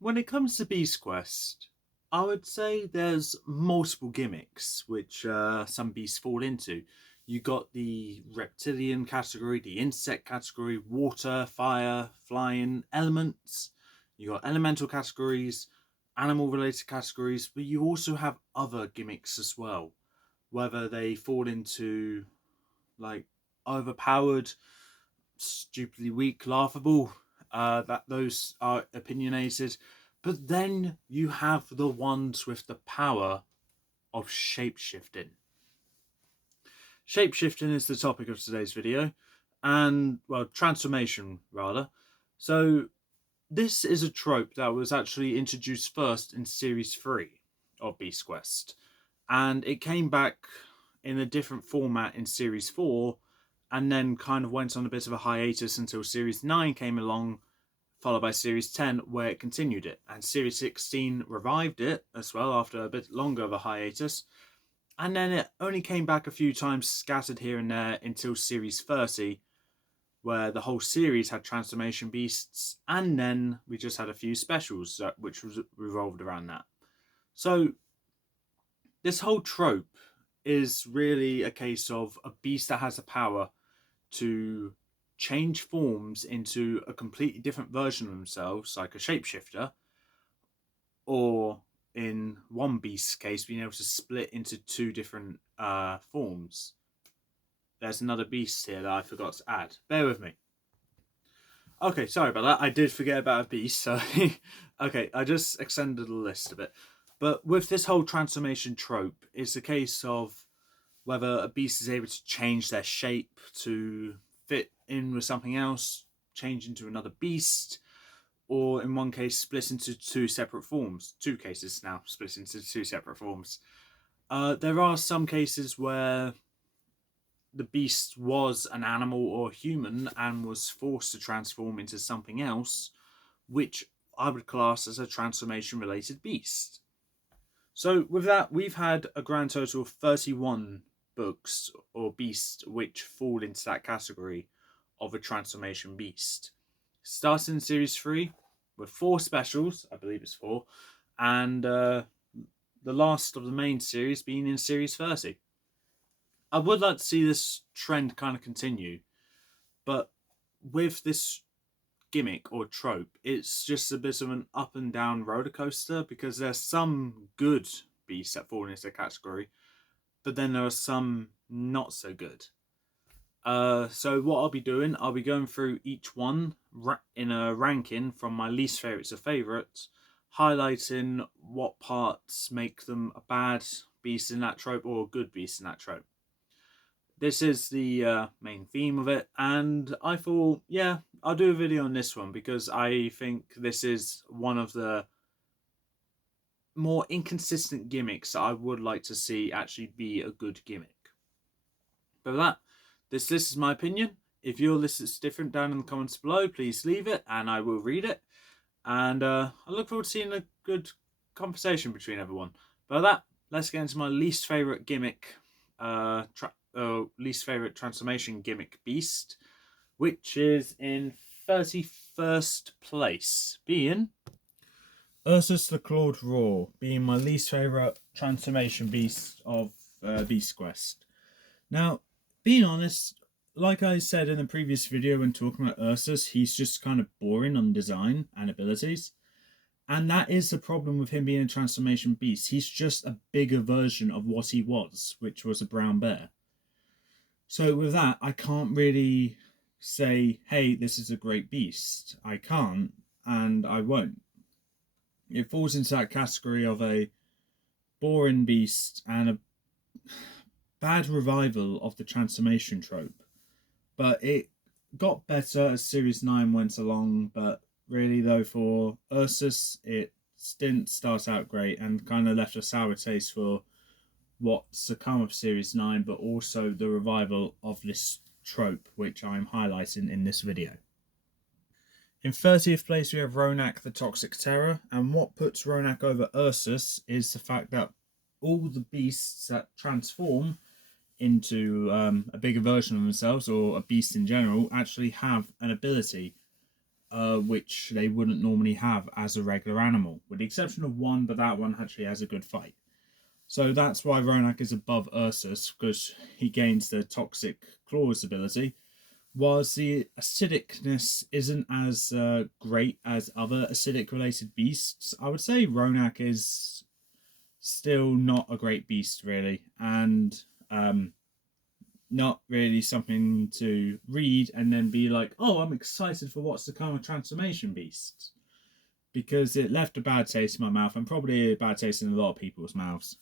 When it comes to Beast Quest, I would say there's multiple gimmicks which some beasts fall into. You got the reptilian category, the insect category, water, fire, flying, elements. You got elemental categories, animal related categories, but you also have other gimmicks as well. Whether they fall into like overpowered, stupidly weak, laughable. That those are opinionated, but then you have the ones with the power of shapeshifting. Shapeshifting is the topic of today's video, and well, transformation rather. So this is a trope that was actually introduced first in Series 3 of Beast Quest, and it came back in a different format in Series 4, and then kind of went on a bit of a hiatus until Series 9 came along, followed by Series 10, where it continued it. And Series 16 revived it as well after a bit longer of a hiatus. And then it only came back a few times, scattered here and there, until Series 30, where the whole series had transformation beasts, and then we just had a few specials which was revolved around that. So this whole trope is really a case of a beast that has the power to change forms into a completely different version of themselves, like a shapeshifter, or in one beast's case, being able to split into two different forms. There's another beast here that I forgot to add. Bear with me. Okay, sorry about that. I did forget about a beast. So, okay, I just extended the list a bit. But with this whole transformation trope, it's a case of whether a beast is able to change their shape to fit in with something else, change into another beast, or in one case, split into two separate forms. Two cases now, split into two separate forms. There are some cases where the beast was an animal or human and was forced to transform into something else, which I would class as a transformation related beast. So, with that, we've had a grand total of 31 books or beasts which fall into that category of a transformation beast. Starting in Series 3 with four specials, I believe it's four, and the last of the main series being in Series 30. I would like to see this trend kind of continue, but with this gimmick or trope, it's just a bit of an up and down roller coaster because there's some good beasts that fall into the category, but then there are some not so good. So what I'll be doing, I'll be going through each one in a ranking from my least favorite to favorite, highlighting what parts make them a bad beast in that trope or a good beast in that trope. This is the main theme of it, and I thought, yeah, I'll do a video on this one because I think this is one of the more inconsistent gimmicks that I would like to see actually be a good gimmick. But with that, this list is my opinion. If your list is different, down in the comments below, please leave it and I will read it. And I look forward to seeing a good conversation between everyone. But with that, let's get into my least favourite gimmick, least favourite transformation gimmick beast, which is in 31st place, being Ursus the Clawed Roar, being my least favourite transformation beast of Beast Quest. Now, being honest, like I said in the previous video when talking about Ursus, he's just kind of boring on design and abilities. And that is the problem with him being a transformation beast. He's just a bigger version of what he was, which was a brown bear. So with that, I can't really say, hey, this is a great beast. I can't, and I won't. It falls into that category of a boring beast and a bad revival of the transformation trope. But it got better as Series 9 went along, but really though for Ursus it didn't start out great and kind of left a sour taste for what's to come of Series 9, but also the revival of this trope which I'm highlighting in this video. In 30th place we have Ronak the Toxic Terror, and what puts Ronak over Ursus is the fact that all the beasts that transform into a bigger version of themselves or a beast in general actually have an ability. which they wouldn't normally have as a regular animal, with the exception of one, but that one actually has a good fight. So that's why Ronak is above Ursus, because he gains the Toxic Claws ability, whilst the acidicness isn't as great as other acidic related beasts. I would say Ronak is still not a great beast, really, and not really something to read and then be like, oh, I'm excited for what's to come of Transformation Beasts, because it left a bad taste in my mouth and probably a bad taste in a lot of people's mouths.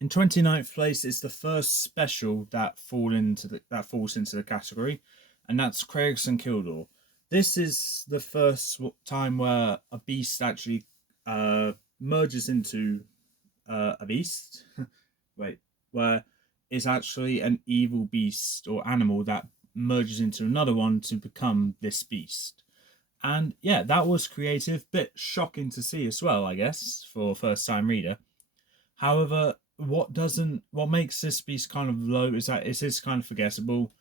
In 29th place is the first special that falls into the category, and that's Kratos and Kildor. This is the first time where a beast actually merges into a beast. Wait, where it's actually an evil beast or animal that merges into another one to become this beast. And yeah, that was creative, bit shocking to see as well, I guess, for a first time reader. However, what makes this beast kind of low is that it is kind of forgettable,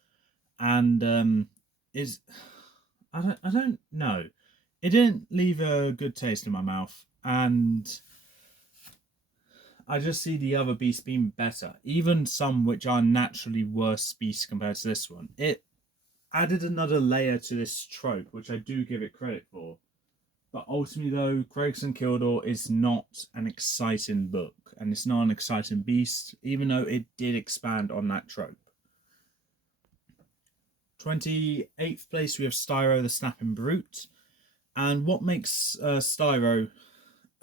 and is I don't know. It didn't leave a good taste in my mouth, and I just see the other beasts being better, even some which are naturally worse beasts compared to this one. It added another layer to this trope, which I do give it credit for. But ultimately, though, Kratos and Kildor is not an exciting book, and it's not an exciting beast, even though it did expand on that trope. 28th place, we have Styro the Snapping Brute. And what makes Styro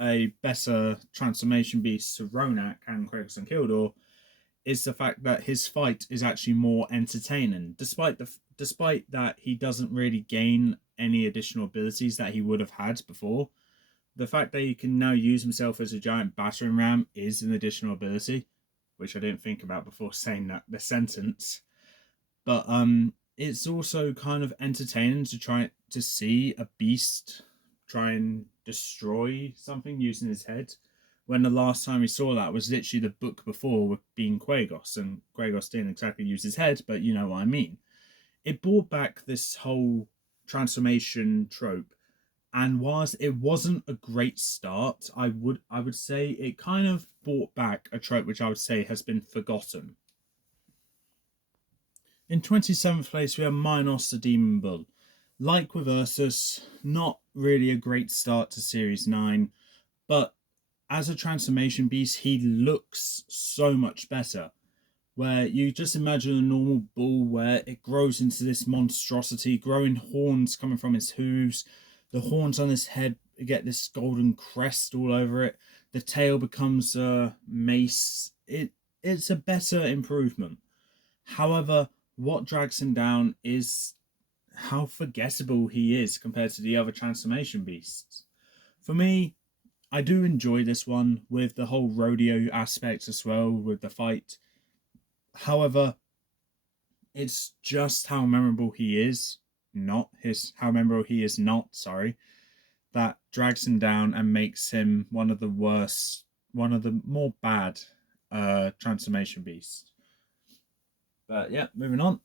a better transformation beast to Ronak and Kratos and Kildor is the fact that his fight is actually more entertaining, despite that he doesn't really gain any additional abilities that he would have had before. The fact that he can now use himself as a giant battering ram is an additional ability, which I didn't think about before saying that the sentence. But it's also kind of entertaining to try to see a beast try and destroy something using his head, when the last time we saw that was literally the book before with being Quagos, and Quagos didn't exactly use his head, but you know what I mean. It brought back this whole transformation trope, and whilst it wasn't a great start, I would say it kind of brought back a trope which I would say has been forgotten. In 27th place, we have Minos the Demon Bull. Like with Ursus, not really a great start to Series 9, but as a transformation beast, he looks so much better. Where you just imagine a normal bull where it grows into this monstrosity, growing horns coming from its hooves. The horns on his head get this golden crest all over it. The tail becomes a mace. It's a better improvement. However, what drags him down is how forgettable he is compared to the other transformation beasts. For me, I do enjoy this one with the whole rodeo aspect as well, with the fight. However, it's just how memorable he is, how memorable he is not, that drags him down and makes him one of the more bad transformation beasts. But yeah, moving on.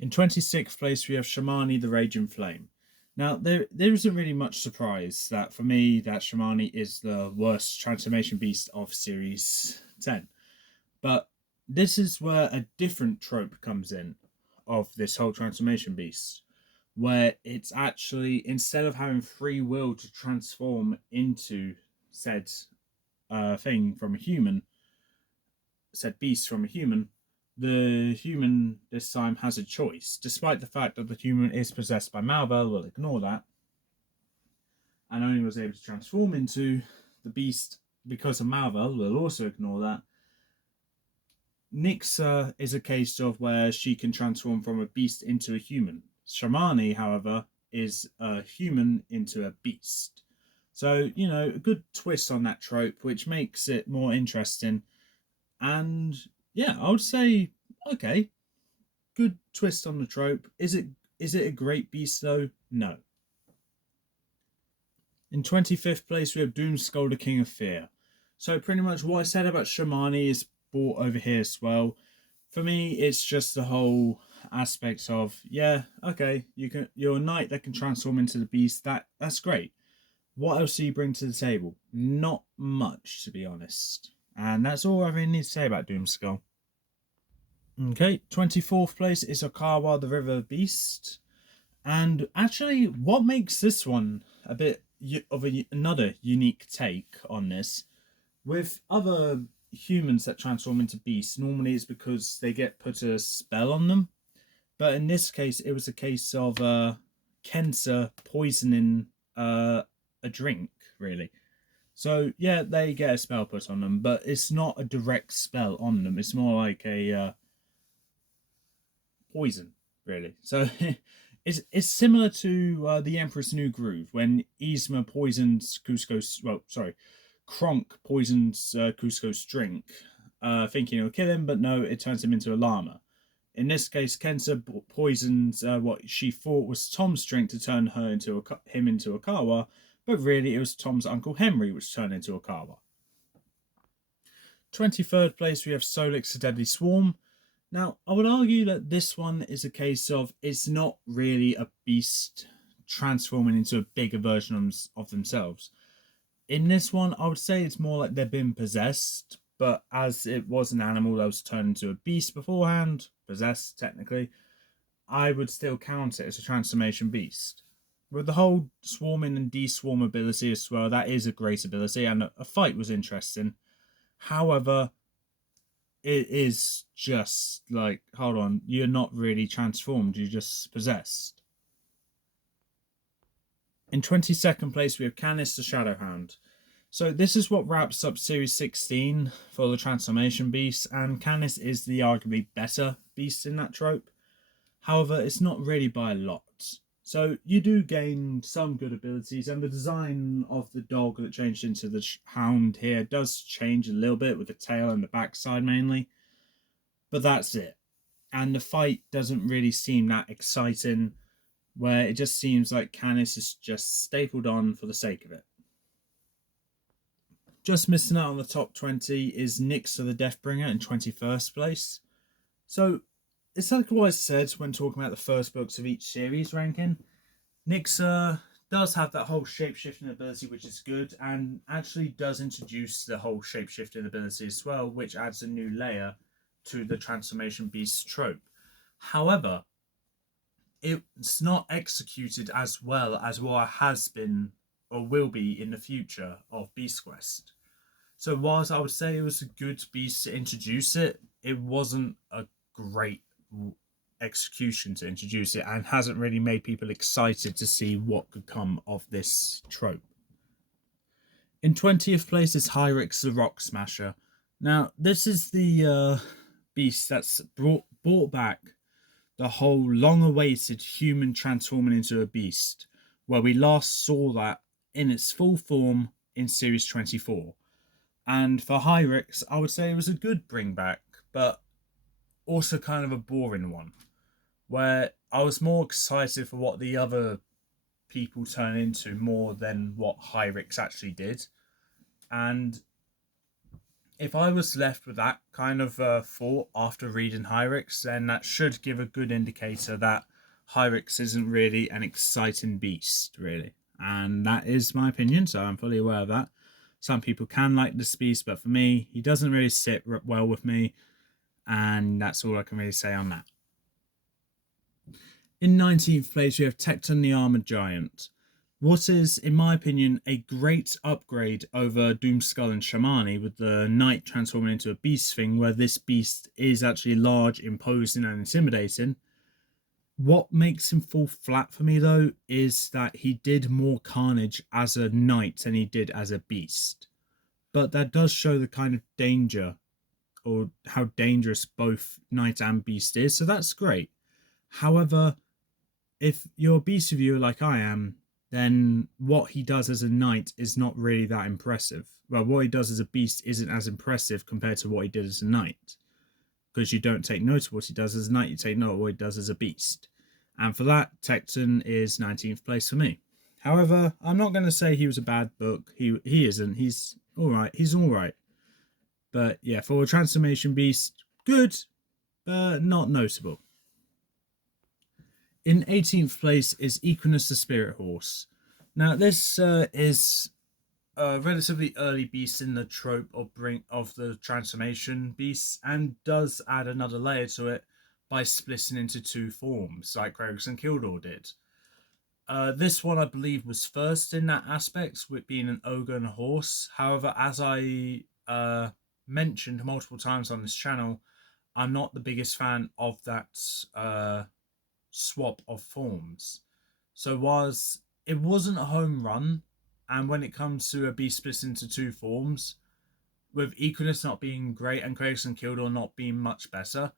In 26th place, we have Shamani the Raging Flame. Now, there isn't really much surprise that for me, that Shamani is the worst transformation beast of Series 10. But this is where a different trope comes in of this whole transformation beast, where it's actually, instead of having free will to transform into said thing from a human, said beast from a human, the human this time has a choice. Despite the fact that the human is possessed by Malvel, we'll ignore that, and only was able to transform into the beast because of Malvel, we'll also ignore that. Nixa is a case of where she can transform from a beast into a human. Shamani, however, is a human into a beast. So, you know, a good twist on that trope, which makes it more interesting. And yeah, I would say, okay, good twist on the trope. Is it a great beast though? No. In 25th place, we have Doomskull, the King of Fear. So pretty much what I said about Shamani is brought over here as well. For me, it's just the whole aspects of, yeah, okay, you're a knight that can transform into the beast. That's great. What else do you bring to the table? Not much, to be honest. And that's all I really need to say about Doomskull. Okay, 24th place is Okawa the River Beast. And actually, what makes this one a bit of another unique take on this, with other humans that transform into beasts, normally it's because they get put a spell on them. But in this case, it was a case of Kensa poisoning a drink, really. So, yeah, they get a spell put on them, but it's not a direct spell on them. It's more like a poison, really. So, it's similar to the Emperor's New Groove, when Yzma poisons Kuzco's... Well, sorry, Kronk poisons Kuzco's drink, thinking it'll kill him, but no, it turns him into a llama. In this case, Kensa poisons what she thought was Tom's drink to turn him into a Kawa, but really it was Tom's Uncle Henry which turned into a Kawa. 23rd place, we have Solix the Deadly Swarm. Now, I would argue that this one is a case of it's not really a beast transforming into a bigger version of themselves. In this one, I would say it's more like they've been possessed, but as it was an animal that was turned into a beast beforehand, possessed technically, I would still count it as a transformation beast. With the whole swarming and deswarm ability as well, that is a great ability, and a fight was interesting. However, it is just like, hold on, you're not really transformed, you're just possessed. In 22nd place, we have Canis the Shadowhound. So this is what wraps up Series 16 for the Transformation Beast, and Canis is the arguably better beast in that trope. However, it's not really by a lot. So you do gain some good abilities, and the design of the dog that changed into the hound here does change a little bit with the tail and the backside mainly. But that's it. And the fight doesn't really seem that exciting, where it just seems like Canis is just stapled on for the sake of it. Just missing out on the top 20 is Nixa the Deathbringer in 21st place. So, it's like what I said when talking about the first books of each series ranking. Nixa does have that whole shape-shifting ability, which is good, and actually does introduce the whole shape-shifting ability as well, which adds a new layer to the Transformation Beast trope. However, it's not executed as well as what has been or will be in the future of Beast Quest. So whilst I would say it was a good beast to introduce it, it wasn't a great execution to introduce it, and hasn't really made people excited to see what could come of this trope. In 20th place is Hyrix the Rock Smasher. Now, this is the beast that's brought back the whole long-awaited human transforming into a beast, where we last saw that in its full form in Series 24. And for Hyrix, I would say it was a good bring back, but also kind of a boring one, where I was more excited for what the other people turn into more than what Hyrix actually did. And if I was left with that kind of thought after reading Hyrix, then that should give a good indicator that Hyrix isn't really an exciting beast, really. And that is my opinion, so I'm fully aware of that. Some people can like this beast, but for me, he doesn't really sit well with me. And that's all I can really say on that. In 19th place, we have Tecton the Armored Giant. What is, in my opinion, a great upgrade over Doomskull and Shamani, with the knight transforming into a beast thing, where this beast is actually large, imposing, and intimidating. What makes him fall flat for me, though, is that he did more carnage as a knight than he did as a beast. But that does show the kind of danger, or how dangerous both knight and beast is, so that's great. However, if you're a beast reviewer like I am, then what he does as a knight is not really that impressive. Well, what he does as a beast isn't as impressive compared to what he did as a knight. Because you don't take note of what he does as a knight, you take note of what he does as a beast. And for that, Tecton is 19th place for me. However, I'm not going to say he was a bad book. He isn't. He's alright. He's alright. But yeah, for a Transformation Beast, good, but not notable. In 18th place is Equinus the Spirit Horse. Now, this is a relatively early beast in the trope of the transformation beasts, and does add another layer to it by splitting into two forms, like Kratos and Kildor did. This one, I believe, was first in that aspect, with being an ogre and a horse. However, as I mentioned multiple times on this channel, I'm not the biggest fan of that swap of forms. So was it wasn't a home run, and when it comes to a beast split into two forms, with Equinus not being great and Kratos and Kildor not being much better,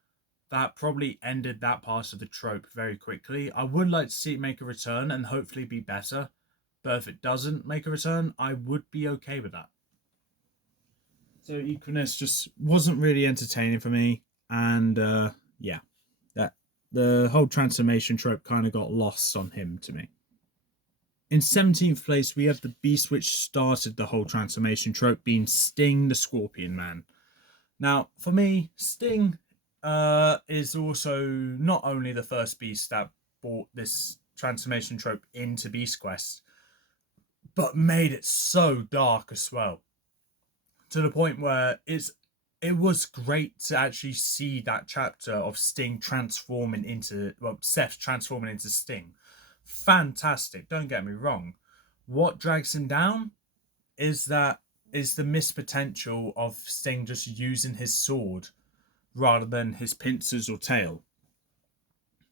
that probably ended that part of the trope very quickly. I would like to see it make a return and hopefully be better, but if it doesn't make a return, I would be okay with that. So Equinus just wasn't really entertaining for me, and yeah, that the whole transformation trope kind of got lost on him to me. In 17th place, we have the beast which started the whole transformation trope, being Sting the Scorpion Man. Now, for me, Sting is also not only the first beast that brought this transformation trope into Beast Quest, but made it so dark as well, to the point where it was great to actually see that chapter of Sting transforming into, well, Seth transforming into Sting. Fantastic, don't get me wrong. What drags him down is the missed potential of Sting just using his sword rather than his pincers or tail.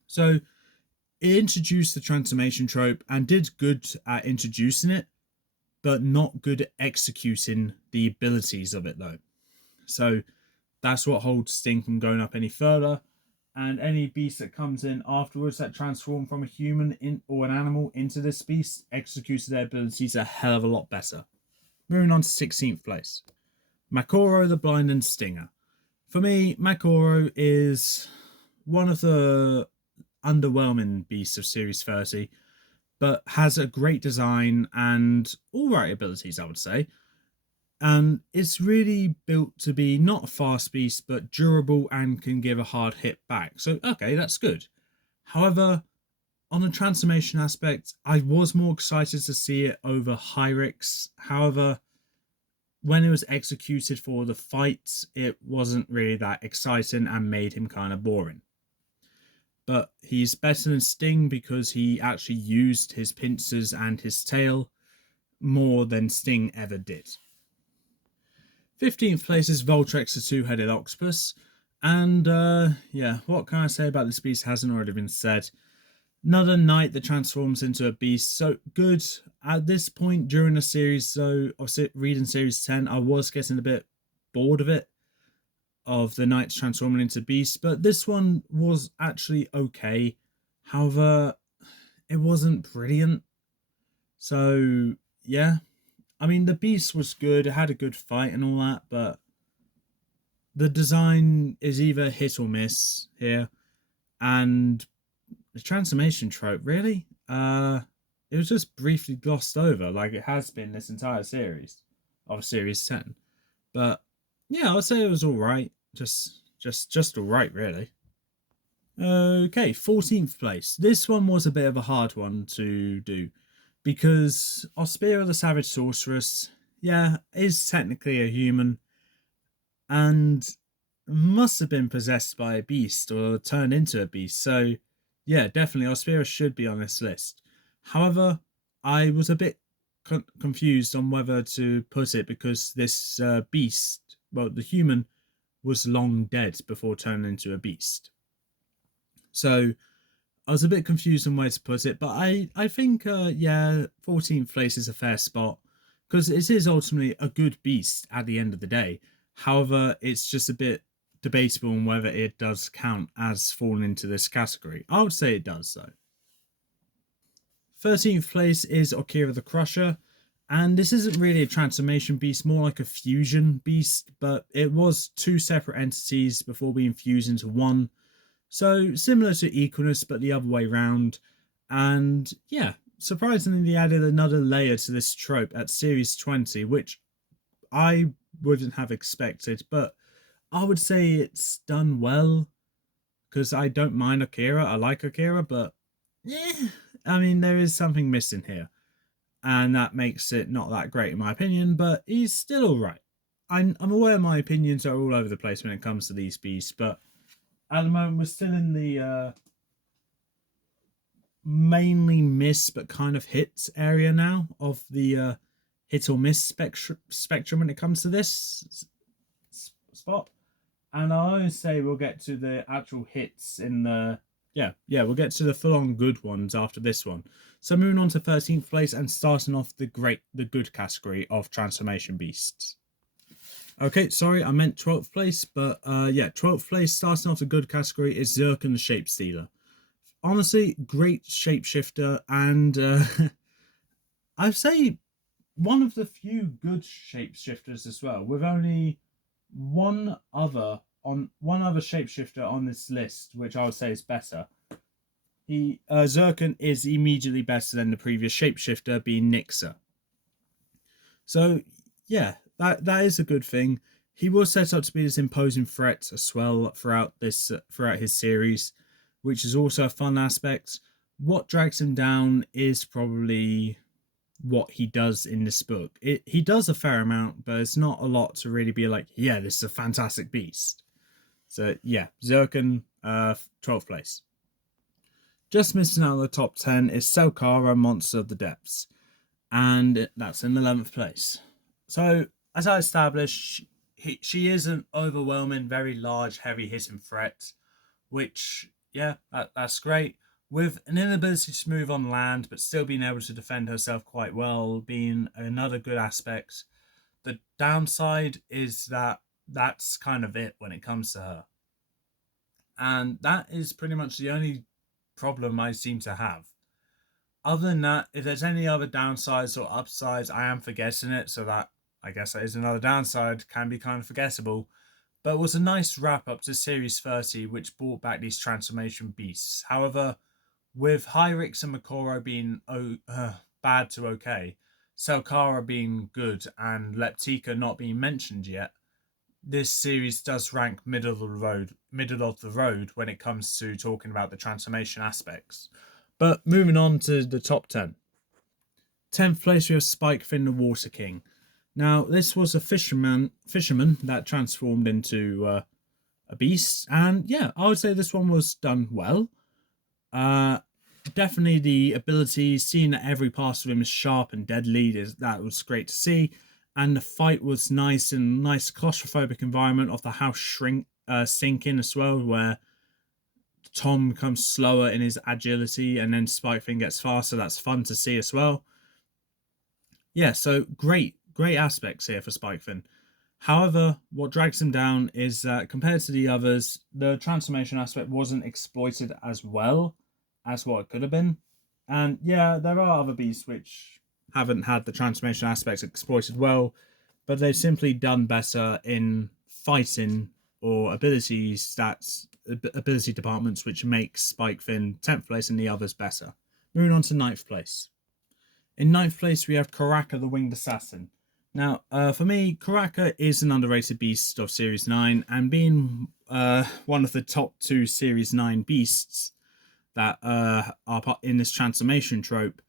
So it introduced the transformation trope and did good at introducing it, but not good at executing the abilities of it though. So that's what holds Sting from going up any further. And any beast that comes in afterwards that transform from a human or an animal into this beast executes their abilities a hell of a lot better. Moving on to 16th place. Makoro the Blind and Stinger. For me, Makoro is one of the underwhelming beasts of Series 30, but has a great design and alright abilities, I would say. And it's really built to be not a fast beast, but durable and can give a hard hit back. So, okay, that's good. However, on the transformation aspect, I was more excited to see it over Hyrix. However, when it was executed for the fights, it wasn't really that exciting and made him kind of boring. But he's better than Sting because he actually used his pincers and his tail more than Sting ever did. 15th place is Voltrex the Two-Headed Octopus. And yeah, what can I say about this beast hasn't already been said. Another knight that transforms into a beast. So good. At this point during the series, so of reading series 10, I was getting a bit bored of it, of the knights transforming into beasts. But this one was actually okay. However, it wasn't brilliant. So yeah. I mean, the beast was good. It had a good fight and all that, but the design is either hit or miss here. And the transformation trope, really? It was just briefly glossed over, like it has been this entire series of Series 10. But yeah, I'd say it was alright. Just alright, really. Okay, 14th place. This one was a bit of a hard one to do, because Ospira the Savage Sorceress, yeah, is technically a human and must have been possessed by a beast or turned into a beast. So, yeah, definitely Ospira should be on this list. However, I was a bit confused on whether to put it because this beast, well, the human, was long dead before turning into a beast. So I was a bit confused on where to put it, but I think, yeah, 14th place is a fair spot because it is ultimately a good beast at the end of the day. However, it's just a bit debatable on whether it does count as falling into this category. I would say it does, though. 13th place is Okira the Crusher, and this isn't really a transformation beast, more like a fusion beast, but it was two separate entities before being fused into one. So similar to Equinus, but the other way round. And yeah, surprisingly, they added another layer to this trope at Series 20, which I wouldn't have expected, but I would say it's done well, because I don't mind Akira. I like Akira, but I mean, there is something missing here, and that makes it not that great in my opinion, but he's still alright. I'm aware my opinions are all over the place when it comes to these beasts, but at the moment we're still in the mainly miss but kind of hits area now of the hit or miss spectrum when it comes to this spot. And I always say we'll get to the actual hits in the we'll get to the full-on good ones after this one. So moving on to 13th place and starting off the good category of transformation beasts. Okay, sorry, I meant 12th place, but 12th place starting off the good category is Zircon the Shapestealer. Honestly, great shapeshifter, and I'd say one of the few good shapeshifters as well, with only one other shapeshifter on this list, which I would say is better. Zircon is immediately better than the previous shapeshifter, being Nixa. So yeah, that is a good thing. He was set up to be this imposing threat as well throughout his series, which is also a fun aspect. What drags him down is probably what he does in this book. He does a fair amount, but it's not a lot to really be like, yeah, this is a fantastic beast. So yeah, Zircon, 12th place. Just missing out of the top 10 is Selkara, Monster of the Depths, and that's in 11th place. So as I established, she is an overwhelming, very large, heavy hitting threat, which that's great. With an inability to move on land, but still being able to defend herself quite well, being another good aspect. The downside is that that's kind of it when it comes to her. And that is pretty much the only problem I seem to have. Other than that, if there's any other downsides or upsides, I am forgetting it, so that I guess that is another downside, can be kind of forgettable. But it was a nice wrap up to Series 30, which brought back these transformation beasts. However, with Hyrix and Makoro being bad to okay, Selkara being good, and Leptika not being mentioned yet, this series does rank middle of the road when it comes to talking about the transformation aspects. But moving on to the top 10. 10th place we have Spikefin the Water King. Now, this was a fisherman that transformed into a beast, and yeah, I would say this one was done well. Definitely the ability, seeing that every part of him is sharp and deadly, that was great to see. And the fight was nice claustrophobic environment of the house sinking as well, where Tom becomes slower in his agility and then Spikefin gets faster. That's fun to see as well. Yeah, so great aspects here for Spikefin. However, what drags him down is that compared to the others, the transformation aspect wasn't exploited as well as what it could have been. And yeah, there are other beasts which haven't had the transformation aspects exploited well, but they've simply done better in fighting or ability departments, which makes Spikefin 10th place and the others better. Moving on to 9th place. In 9th place, we have Karaka the Winged Assassin. Now, for me, Karaka is an underrated beast of Series 9, and being one of the top 2 Series 9 beasts that are in this transformation trope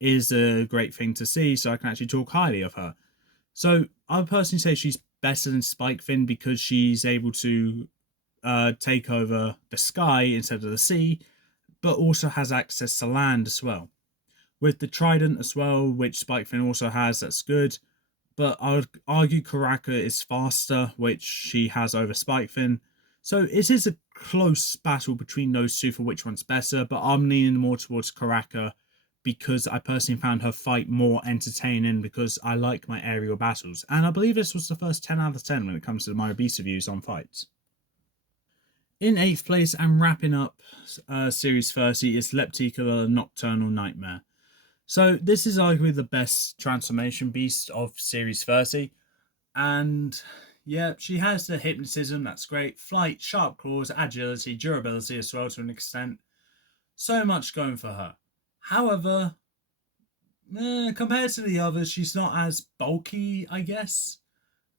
is a great thing to see, so I can actually talk highly of her. So, I would personally say she's better than Spikefin because she's able to take over the sky instead of the sea, but also has access to land as well. With the Trident as well, which Spikefin also has, that's good. But I would argue Karaka is faster, which she has over Spikefin. So it is a close battle between those two for which one's better, but I'm leaning more towards Karaka because I personally found her fight more entertaining because I like my aerial battles. And I believe this was the first 10 out of 10 when it comes to my Beast reviews on fights. In 8th place and wrapping up Series 30 is Leptika the Nocturnal Nightmare. So this is arguably the best transformation beast of Series 30. And yeah, she has the hypnotism, that's great. Flight, sharp claws, agility, durability as well to an extent. So much going for her. However, compared to the others, she's not as bulky, I guess.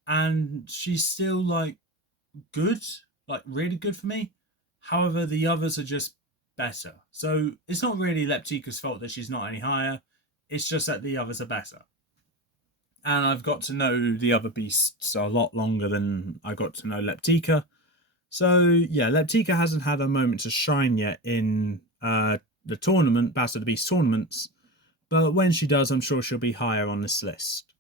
And she's still good, really good for me. However, the others are just better. So it's not really Leptika's fault that she's not any higher. It's just that the others are better. And I've got to know the other beasts a lot longer than I got to know Leptika. So yeah, Leptika hasn't had a moment to shine yet in the tournament, Battle of the Beast tournaments. But when she does, I'm sure she'll be higher on this list.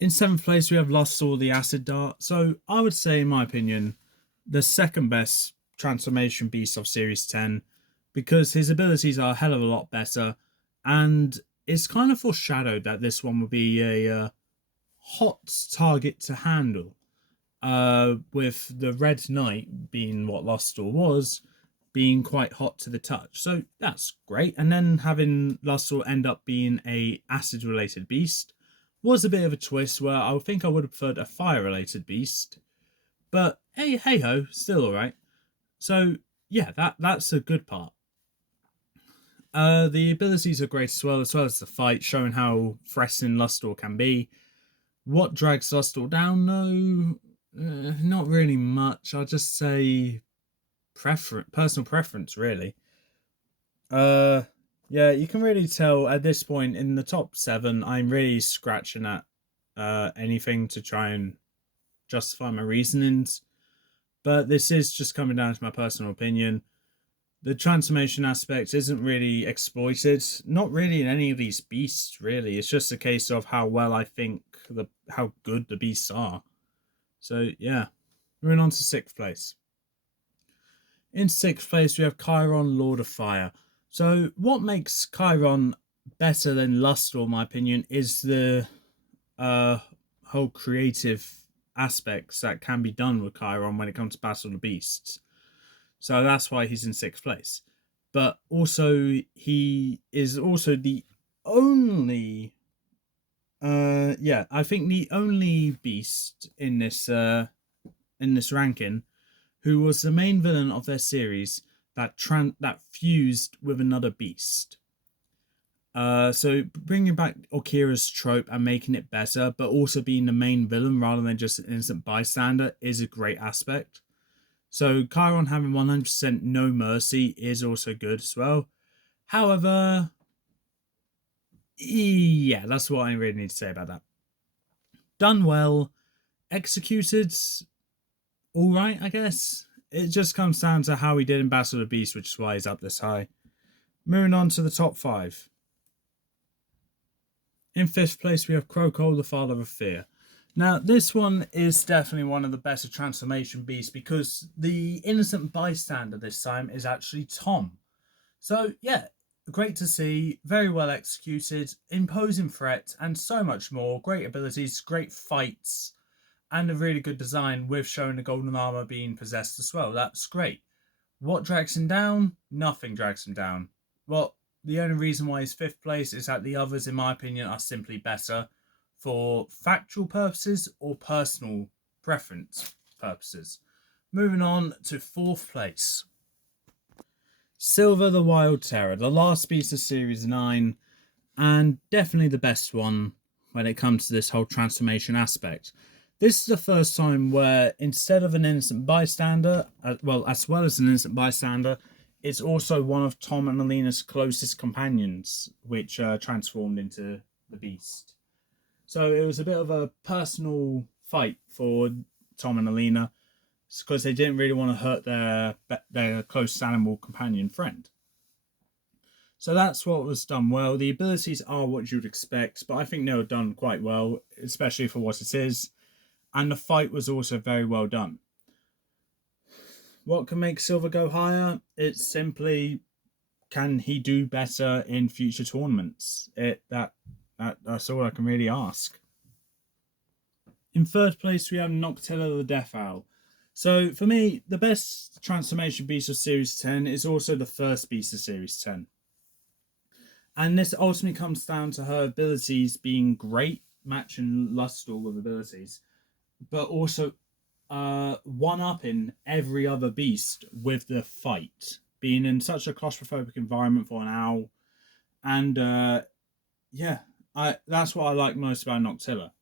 In 7th place, we have Lustor the Acid Dart. So I would say, in my opinion, the second best transformation beast of Series 10, because his abilities are a hell of a lot better, and it's kind of foreshadowed that this one will be a hot target to handle. With the Red Knight being what Lustor was, being quite hot to the touch. So that's great. And then having Lustor end up being a acid related beast was a bit of a twist, where I think I would have preferred a fire related beast. But hey ho, still alright. So yeah, that's a good part. The abilities are great as well as the fight, showing how threatening Lustor can be. What drags Lustor down? No, not really much. I'll just say personal preference, really. Yeah, you can really tell at this point in the top 7, I'm really scratching at anything to try and justify my reasonings. But this is just coming down to my personal opinion. The transformation aspect isn't really exploited, not really in any of these beasts, really. It's just a case of how well I think how good the beasts are. So yeah, moving on to 6th place. In 6th place, we have Chiron, Lord of Fire. So what makes Chiron better than Lustor, in my opinion, is the whole creative aspects that can be done with Chiron when it comes to Battle of the Beasts. So that's why he's in 6th place. But also, he is also the only I think the only beast in this ranking who was the main villain of their series that fused with another beast. So bringing back Okira's trope and making it better, but also being the main villain rather than just an innocent bystander, is a great aspect. So Chiron having 100% no mercy is also good as well. However, yeah, that's what I really need to say about that. Done well, executed all right, I guess. It just comes down to how he did in Battle of the Beast, which is why he's up this high. Moving on to the top 5. In 5th place, we have Kroko, the Father of Fear. Now, this one is definitely one of the better transformation beasts, because the innocent bystander this time is actually Tom. So, yeah, great to see, very well executed, imposing threat, and so much more. Great abilities, great fights, and a really good design with showing the golden armor being possessed as well. That's great. What drags him down? Nothing drags him down. Well, the only reason why he's 5th place is that the others, in my opinion, are simply better for factual purposes or personal preference purposes. Moving on to 4th place. Silver the Wild Terror, the last beast of Series 9, and definitely the best one when it comes to this whole transformation aspect. This is the first time where instead of an innocent bystander, as well as an innocent bystander, it's also one of Tom and Alina's closest companions, which transformed into the beast. So it was a bit of a personal fight for Tom and Alina, because they didn't really want to hurt their close animal companion friend. So that's what was done well. The abilities are what you'd expect, but I think they were done quite well, especially for what it is. And the fight was also very well done. What can make Silver go higher? It's simply, can he do better in future tournaments? That's all I can really ask. In 3rd place, we have Noctilla the Death Owl. So for me, the best transformation beast of Series 10 is also the first beast of Series 10. And this ultimately comes down to her abilities being great, matching Lustor with abilities, but also one-upping every other beast with the fight, being in such a claustrophobic environment for an owl. And that's what I like most about Noctilla.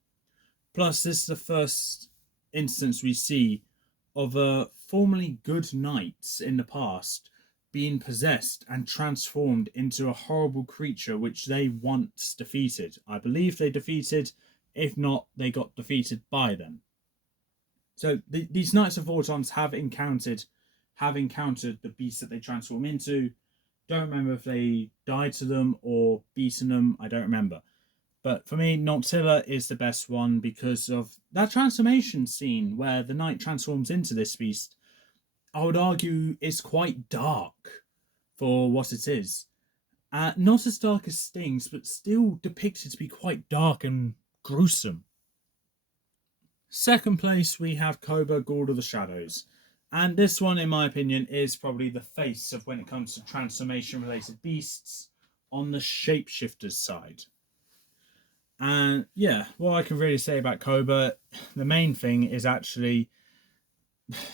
Plus, this is the first instance we see of formerly good knights in the past being possessed and transformed into a horrible creature which they once defeated. I believe they defeated, if not, they got defeated by them. So these Knights of Autons have encountered the beasts that they transform into. Don't remember if they died to them or beaten them. I don't remember. But for me, Noxilla is the best one because of that transformation scene where the knight transforms into this beast. I would argue is quite dark for what it is. Not as dark as Stings, but still depicted to be quite dark and gruesome. Second place, we have Koba, Ghoul of the Shadows. And this one, in my opinion, is probably the face of when it comes to transformation-related beasts on the shapeshifters side. And yeah, what I can really say about Koba, the main thing is actually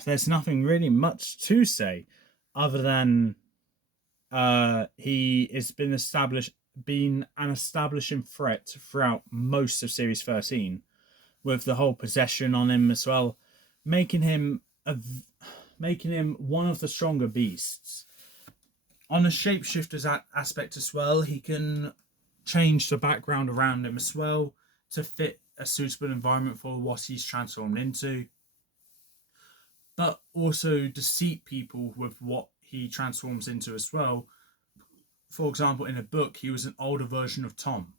there's nothing really much to say other than he has been an establishing threat throughout most of Series 13, with the whole possession on him as well, making him one of the stronger beasts. On a shapeshifter's aspect as well, he can change the background around him as well to fit a suitable environment for what he's transformed into, but also deceive people with what he transforms into as well. For example, in a book, he was an older version of Tom,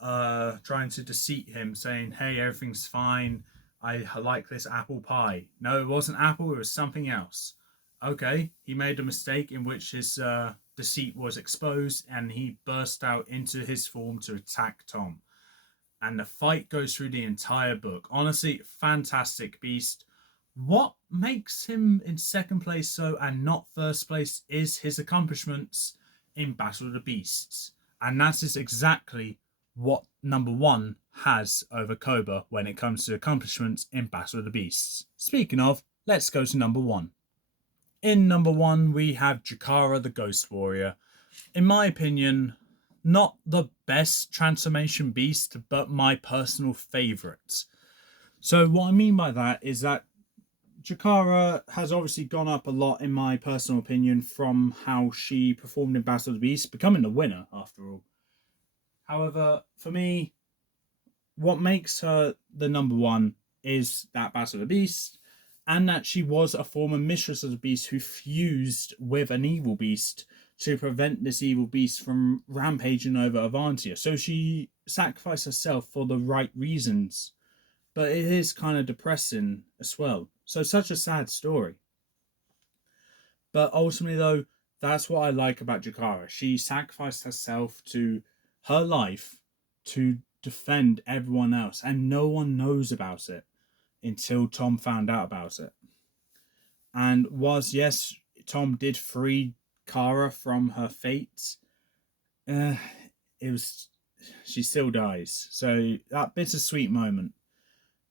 trying to deceive him, saying, hey, everything's fine, I like this apple pie. No, it wasn't apple, it was something else. Okay, he made a mistake in which his deceit was exposed, and he burst out into his form to attack Tom. And the fight goes through the entire book. Honestly, fantastic beast. What makes him in second place so and not first place is his accomplishments in Battle of the Beasts. And that is exactly what number one has over Koba when it comes to accomplishments in Battle of the Beasts. Speaking of, let's go to number one. In number one, we have Jakara the Ghost Warrior. In my opinion, not the best transformation beast, but my personal favourite. So what I mean by that is that Jakara has obviously gone up a lot, in my personal opinion, from how she performed in Battle of the Beast, becoming the winner, after all. However, for me, what makes her the number one is that Battle of the Beast, and that she was a former mistress of the beast who fused with an evil beast to prevent this evil beast from rampaging over Avantia. So she sacrificed herself for the right reasons. But it is kind of depressing as well. So such a sad story. But ultimately though, that's what I like about Jakara. She sacrificed herself to her life to defend everyone else. And no one knows about it until Tom found out about it. And yes, Tom did free Kara from her fate, she still dies. So that bittersweet moment.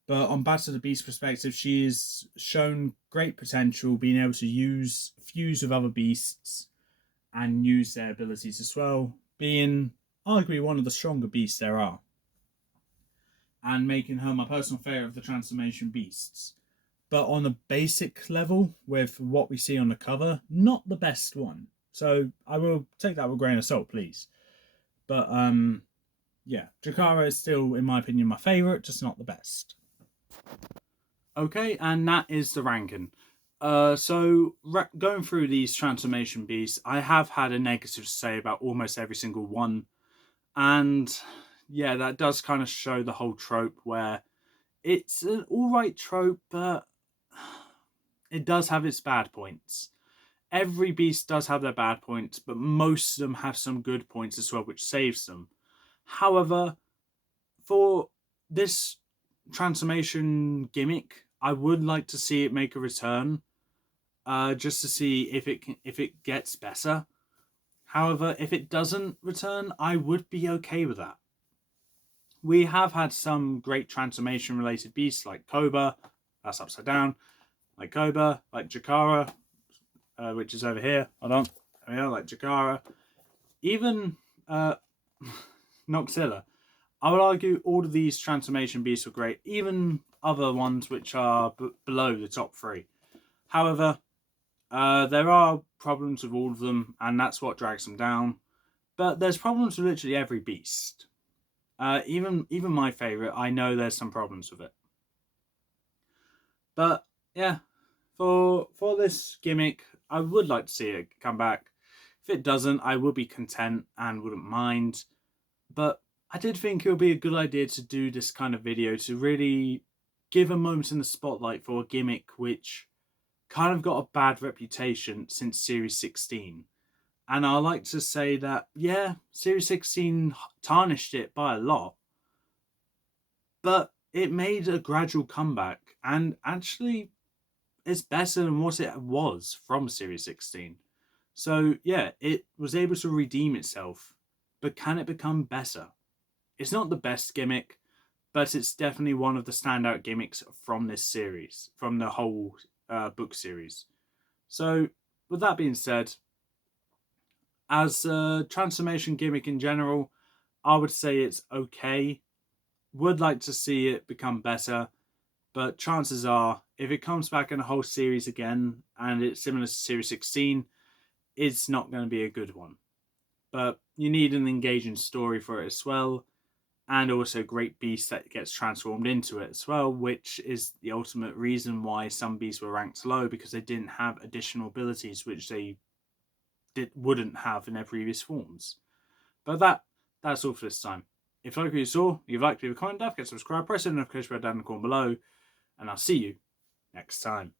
But on Battle of the Beast perspective, she has shown great potential, being able to fuse with other beasts and use their abilities as well, being arguably one of the stronger beasts there are, and making her my personal favourite of the transformation beasts. But on a basic level, with what we see on the cover, not the best one. So I will take that with a grain of salt, please. But yeah, Jakara is still, in my opinion, my favourite, just not the best. Okay, and that is the ranking. So going through these transformation beasts, I have had a negative to say about almost every single one. And yeah, that does kind of show the whole trope where it's an alright trope, but it does have its bad points. Every beast does have their bad points, but most of them have some good points as well, which saves them. However, for this transformation gimmick, I would like to see it make a return, just to see if it gets better. However, if it doesn't return, I would be okay with that. We have had some great transformation related beasts like Koba, that's upside down, like Koba, like Jakara, which is over here. Hold on, yeah, like Jakara, even Noxilla. I would argue all of these transformation beasts were great, even other ones which are below the top three. However, There are problems with all of them, and that's what drags them down. But there's problems with literally every beast. Even my favorite, I know there's some problems with it. But yeah, for this gimmick, I would like to see it come back. If it doesn't, I would be content and wouldn't mind. But I did think it would be a good idea to do this kind of video to really give a moment in the spotlight for a gimmick which kind of got a bad reputation since Series 16. And I like to say that, yeah, Series 16 tarnished it by a lot, but it made a gradual comeback, and actually it's better than what it was from Series 16. So yeah, it was able to redeem itself, but can it become better? It's not the best gimmick, but it's definitely one of the standout gimmicks from this series, from the whole book series. So with that being said, as a transformation gimmick in general, I would say it's okay. Would like to see it become better, but chances are, if it comes back in a whole series again and it's similar to Series 16, it's not going to be a good one. But you need an engaging story for it as well, and also a great beast that gets transformed into it as well, which is the ultimate reason why some beasts were ranked low, because they didn't have additional abilities which they wouldn't have in their previous forms. But that's all for this time. If you like what you saw, you'd like to leave a comment, don't forget to subscribe, press the notification bell down in the corner below, and I'll see you next time.